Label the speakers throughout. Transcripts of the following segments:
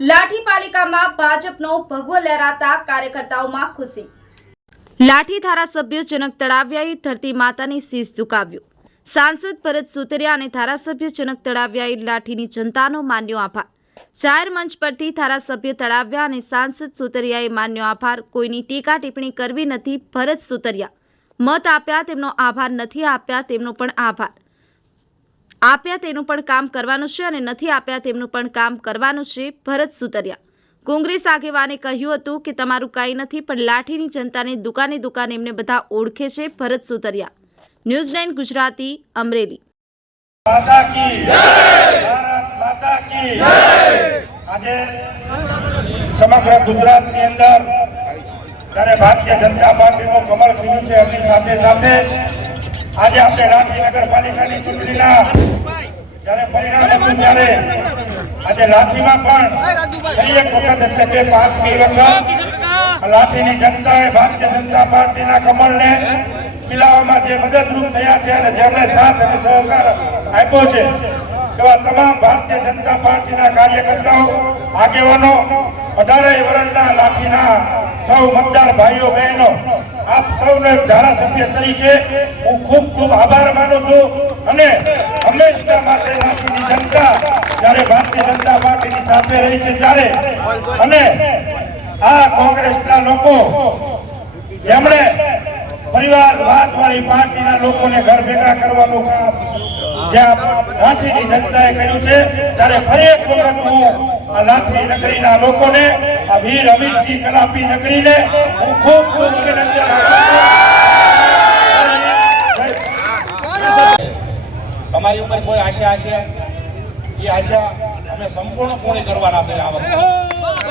Speaker 1: લાઠી પાલિકામાં ભાજપનો ભગવો લહેરાતા કાર્યકર્તાઓમાં ખુશી. લાઠી ધારાસભ્ય જનક તળાવિયાએ ધરતી માતાની શીશ ઝુકાવ્યું. સાંસદ ભરત સુતરિયા અને ધારાસભ્ય જનક તળાવિયાએ લાઠીની જનતાનો માન્યો આભાર. જાહેર મંચ પરથી ધારાસભ્ય તળાવ્યા અને સાંસદ સુતરિયાએ માન્યો આભાર. કોઈની ટીકા ટિપ્પણી કરવી નથી ભરત સુતરિયા. મત આપ્યા તેમનો આભાર નથી આપ્યા તેમનો પણ આભાર. આપ્યા તેનું પણ કામ કરવાનું છે અને નથી આપ્યા તેમનું પણ કામ કરવાનું છે ભરત સુતરિયા. કોંગ્રેસ આગેવાને કહ્યું હતું કે તમારું કાંઈ નથી, પણ લાઠીની જનતાને દુકાને દુકાને એમને બધા ઓળખે છે Bharat Sutaria. News nine Gujarati, Amreli.
Speaker 2: આજે સમગ્ર ગુજરાતની અંદર ત્યારે ભારતીય જનતા પાર્ટીનું કમળ ખીલ્યું છે એમની સાથે સાથે આજે આપણે રાંચી નગરપાલિકાની ચૂંટણીના જ્યારે પરિણામ હતું ત્યારે આજે લાઠીમાં પણ એક વખત એટલે કે પાંચમી વખત લાઠીની જનતાએ ભારતીય જનતા પાર્ટીના કમળને ખીલાવવામાં જે મદદરૂપ થયા છે અને જેમણે સાથ અને સહકાર આપ્યો છે એવા તમામ ભારતીય જનતા પાર્ટીના કાર્યકર્તાઓ, આગેવાનો અઢારે વર્ષના લાઠીના સૌ મતદાર ભાઈઓ, બહેનો, આપ સૌને ધારાસભ્ય તરીકે હું ખૂબ ખૂબ આભાર માનું છું અને હંમેશા માટે લાઠીની જનતા જ્યારે ભારતીય જનતા પાર્ટીની સાથે રહી છે ત્યારે અને આ કોંગ્રેસના લોકો, જેમણે પરિવારવાદ વાળી પાર્ટીના લોકોને ઘર ભેગા કરવાનું કામ જ્યાં જનતાએ કર્યું છે ત્યારે ફરી એક વખત હું આ લાઠી નગરીના લોકોને, આ વીર અમિતસિંહ કલાપી નગરીને હું ખૂબ ખૂબ અભિનંદન
Speaker 3: તમારી ઉપર કોઈ આશા હશે? એ આશા અમે સંપૂર્ણ પૂર્ણ કરવાના છે આ વખતે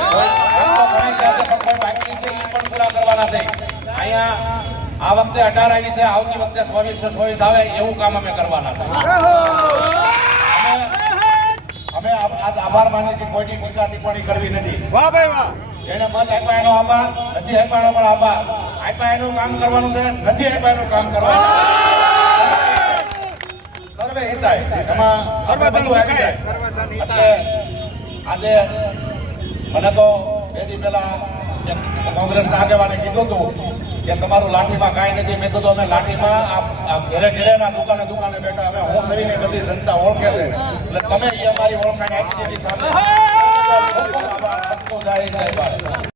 Speaker 3: કોઈ આમ તો ઘણી છે પણ કોઈ બાકી છે એ પણ પૂરા કરવાના છે અહીંયા આ વખતે અઢાર આવી છે આવતી વખતે ચોવીસ ચોવીસ આવે એવું કામ અમે કરવાના છે. અમે- આજ આભાર માની છે કોઈની પૂજા ટિપ્પણી કરવી નથી.
Speaker 2: વાહ ભાઈ વાહ.
Speaker 3: એને મત આપ્યા એનો આભાર નથી આપ્યા એનો પણ આભાર. આપ્યા એનું કામ કરવાનું છે નથી આપ્યા એનું કામ કરવાનું. સર્વે હિતાય એમાં સર્વે બધું આવી જાય. એટલે આજે મને તો એથી પેલા પહેલા કોંગ્રેસના આગેવાને કીધું હતું કે તમારું લાઠીમાં કાંઈ નથી. મેં કીધું અમે લાઠીમાં ઘરે ઘરેના દુકાને દુકાને બેઠા. અમે હું સવીને બધી જનતા ઓળખે છે. એટલે તમે એ અમારી ઓળખાણ આપી દીધી સામે. જય